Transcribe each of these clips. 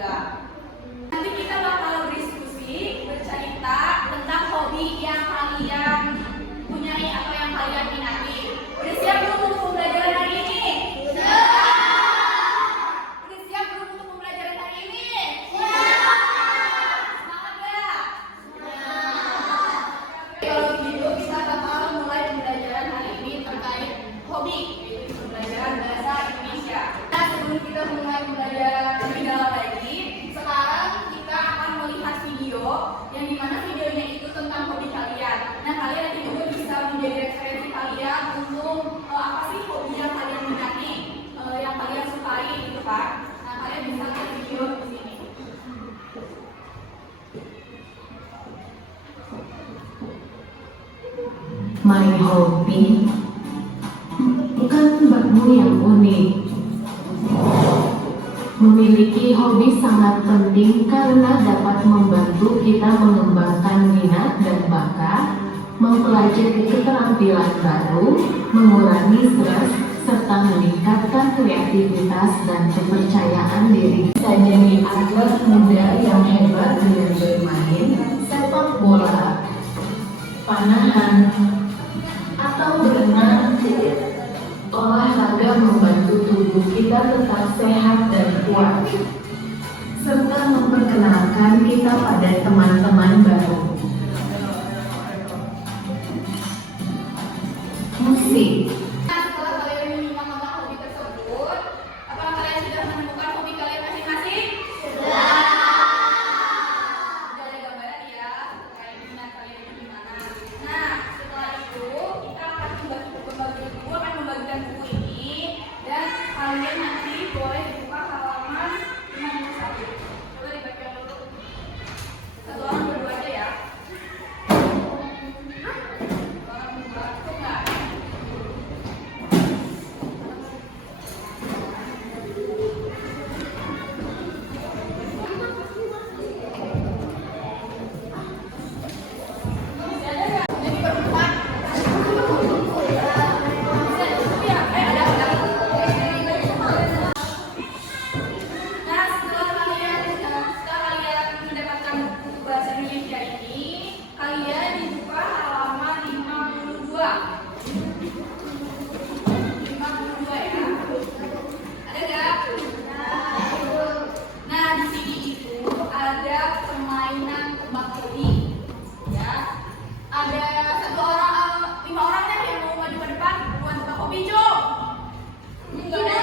juga. Nanti kita bakal berdiskusi, bercerita tentang hobi yang kalian punyai atau yang kalian minati. Udah siap belum untuk pembelajaran hari ini? Udah siap belum untuk pembelajaran hari ini? Semangat ya? Kalau begitu kita bakal mulai pembelajaran hari ini terkait hobi, yaitu pembelajaran bahasa Indonesia. Nah, sebelum kita mulai pembelajaran lebih dalam lagi, sekarang kita akan melihat video yang dimana videonya itu tentang hobi kalian. Nah, kalian nanti juga bisa menjadi referensi kalian untuk apa sih hobi yang kalian minati, yang kalian sukai gitu kan. Nah, kalian bisa lihat video di sini. My hobby bukan mbakmu yang unik. Memiliki hobi sangat penting karena dapat membantu kita mengembangkan minat dan bakat, mempelajari keterampilan baru, mengurangi stres, serta meningkatkan kreativitas dan kepercayaan diri. Bisa jadi atlet muda yang hebat dengan bermain sepak bola, panahan, atau berenang. Olahraga membantu tubuh kita tetap sehat dan kuat, serta memperkenalkan kita pada teman-teman baru. Musik. Nah, setelah kalian menyimak tentang hobi tersebut, apakah kalian sudah menemukan hobi kalian masing-masing? Sudah ada gambaran ya, terkait minat kalian itu gimana. Nah, setelah itu kita akan membagikan buku ini, dan kalian nanti boleh dibuka halaman 51. Coba dibagikan dulu. Satu orang berdua aja ya. Orang berdua, cukup nggak? Jadi berempat. Nah, setelah kalian mendapatkan buku bahasa Indonesia ini, kalian dibuka halaman 52. 52 ya. Ada nggak? Nah, di sini itu ada permainan tebak hobi. Ya. Ada 5 orang deh yang mau maju ke depan buat tebak hobi, Cuk. Enggak ada.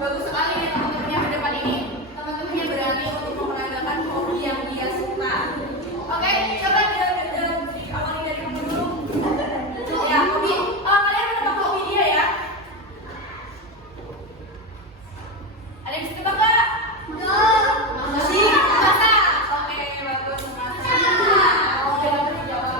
Bagus sekali nih teman-teman yang di depan ini. Teman-temannya berani untuk memeragakan hobi yang dia suka. Oke, coba diawali dari kamu dulu. Ya, hobi. Kalian menebak hobi dia ya? Ada yang bisa tebak nggak? Masih? Masa? Oke, bagus. Oke, bagus dijawab.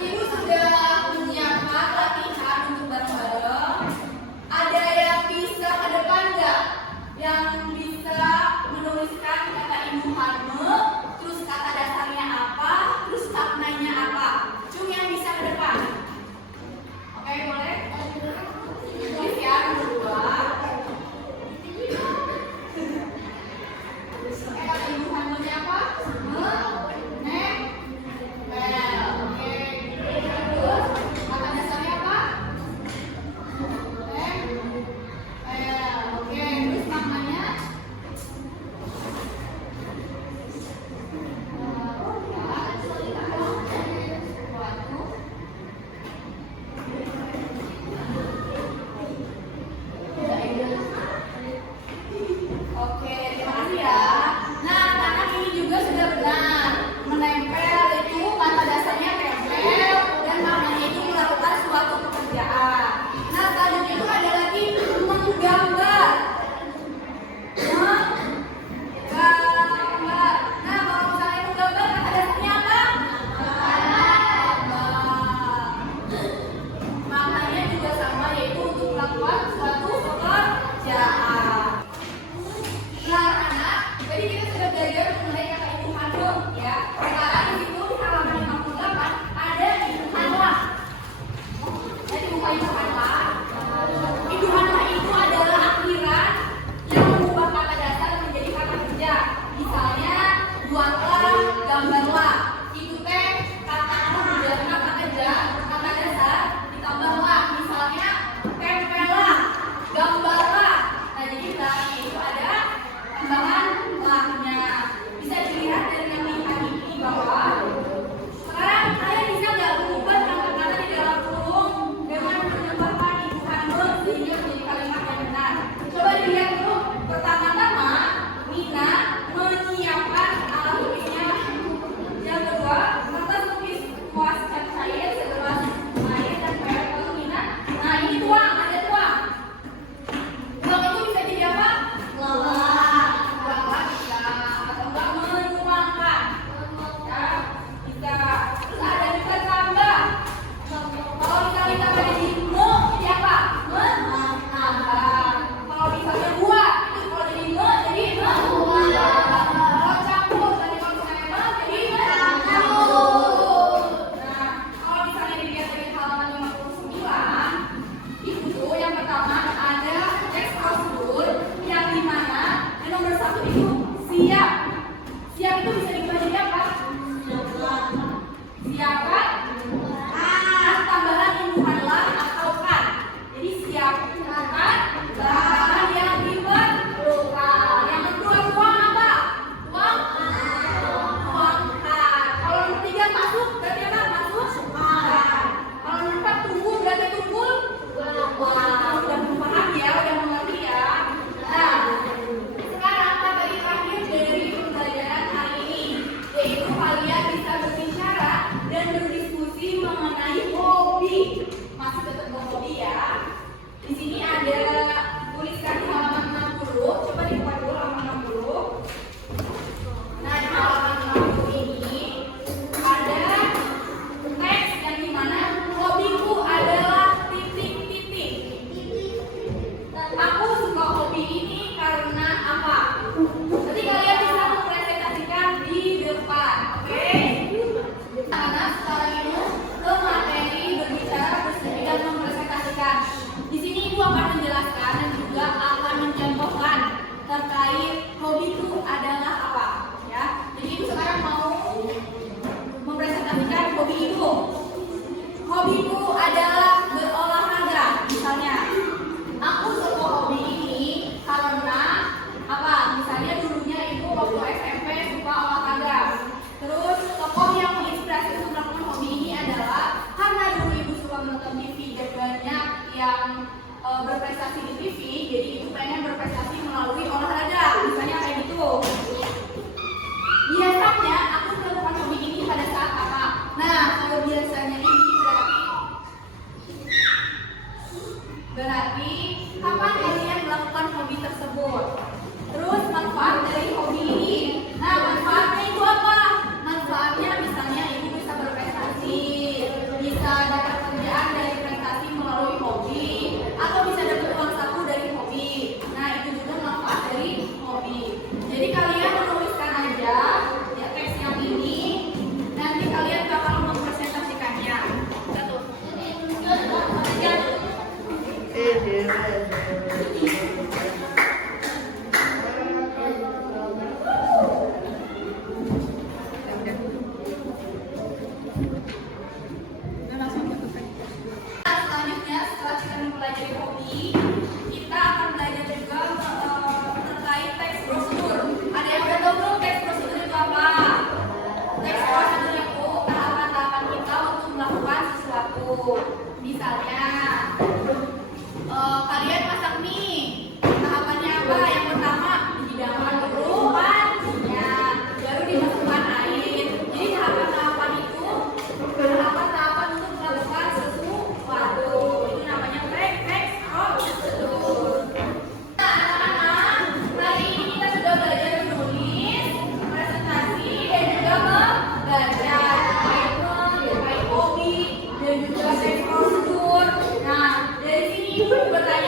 Ibu sudah menyiapkan latihan untuk bareng-bareng. Ada yang bisa ke depan nggak? Yang bisa menuliskan kata ibu hamil, terus kata dasarnya apa, terus maknanya apa? Cuma yang bisa ke depan. Oke, boleh? Tulis ya, berdua. Kata ibu hamilnya apa? Oke. Terus kata dasarnya apa? Oke. Terus maknanya? Oke, terima kasih ya. Nah, karena ini juga sudah benar. Menempel itu kata dasarnya tempel dan maknanya itu melakukan suatu pekerjaan. Nah, selanjutnya itu ada lagi menggambar. Menggambar. Nah, kalau misalnya menggambar kata dasarnya apa? Maknanya juga sama, yaitu untuk melakukan suatu pekerjaan. Nah, anak, tadi kita sudah belajar mengenai kata ibu kandung, ya. Sekarang di situ di halaman 58 ada ibu hanlah. Jadi bukan ibu hanlah. Ibu hanlah itu adalah akhiran yang mengubah kata dasar menjadi kata kerja. Misalnya, buatlah, gambarlah. Itu teh kata kerja, kata dasar ditambahlah. Misalnya, tempellah, gambarlah. Nah, jadi belakangnya itu ada tambahan lahnya. Bisa dilihat dari yang di bawah. Sekarang kalian bisa nggak mengubah kata-kata di dalam kurung dengan menambahkan ibu kandung sehingga menjadi kalimat yang benar? Coba dilihat dulu. Pertama-tama, Nina menyiapkan alat tulisnya. Yang kedua, kertas tulis kuas cat cair segelas air dan air. Lalu Nina, nah ini tuang, ada tuang. Tuang itu bisa jadi apa? Tuang bisa, atau enggak menuangkan. Ya, bisa. Terus ada juga tambah. Kalau misalnya kita pada di me, jadi apa? Menambah. Kalau misalnya buat, itu kalau jadi me, jadi membuat. Kalau campur, tadi kalau misalnya me, jadi mencampur. Nah, kalau misalnya dilihat dari halaman 59, itu yang pertama ada teks prosedur yang dimana yang nomor 1 itu siap. Siap itu bisa diubah jadi apa? Siapkan. Tambahan imbuhanlah atau kan. Jadi siapkan bahan yang diperlukan. Yang kedua, tuang apa? Tuangkan. Kalau nomor 3 masuk, berarti apa? Masukkan. Kalau nomor 4 tunggu, berarti tunggu. Wah, udah paham ya, udah mengerti ya. Nah, sekarang materi terakhir dari pembelajaran hari ini, yaitu kalian bisa berbicara dan berdiskusi mengenai hobi. Masih tetap hobi ya. Di sini ada tuliskan di halaman 60. Coba dibuka dulu halaman 60. Nah, di halaman 60 ini ada teks yang dimana hobiku adalah titik-titik. Aku suka hobi ini karena apa? Nanti kalian bisa mempresentasikan di depan, oke? Karena sekarang ini ke materi berbicara, berdiskusi dan mempresentasikan. Di sini ibu akan menjelaskan dan juga akan mencontohkan terkait hobiku adalah apa, ya? Jadi ibu sekarang mau mempresentasikan hobi ibu. Hobiku adalah berolahraga, misalnya. Aku suka hobi ini karena apa? Misalnya dulunya ibu waktu SMP suka olahraga. Terus tokoh yang menginspirasi untuk melakukan hobi ini adalah karena dulu ibu suka menonton TV dan banyak yang berprestasi di TV, jadi ibu pengen berprestasi melalui olahraga, misalnya kayak gitu. Biasanya aku melakukan hobi ini pada saat apa? Nah, kalau biasanya ini berarti Selanjutnya setelah kita mempelajari hobi, kita akan belajar juga terkait teks prosedur. Ada yang udah tahu belum teks prosedur itu apa? Teks prosedur itu tahapan-tahapan kita untuk melakukan sesuatu. Misalnya, kalian masak mie. Tahapannya apa? Yang pertama dihidangkan dulu panci-nya, baru dimasukkan air. Jadi tahapan-tahapan itu tahapan-tahapan untuk melakukan sesuatu. Itu namanya teks prosedur. Nah, anak-anak, hari ini kita sudah belajar menulis, presentasi, dan juga membaca terkait hobi dan juga teks prosedur. Nah, dari sini ibu bertanya.